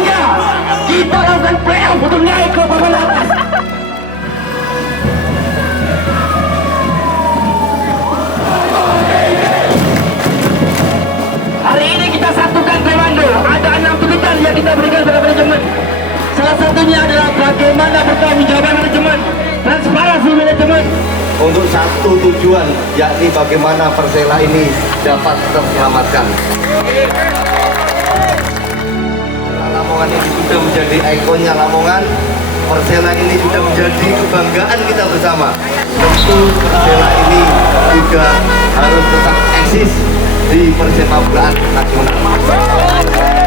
kalinya kita lakukan playoff untuk naik ke papan atas. Hari ini kita satukan komando. Ada 6 tuntutan yang kita berikan kepada manajemen. Salah satunya adalah bagaimana bertanggung-jawaban manajemen, transparansi manajemen. Untuk satu tujuan, yakni bagaimana Persela ini dapat terselamatkan. Lamongan ini sudah menjadi ikonnya Lamongan. Persela ini sudah menjadi kebanggaan kita bersama. Tentu Persela ini juga harus tetap eksis di persepak bolaan nasional.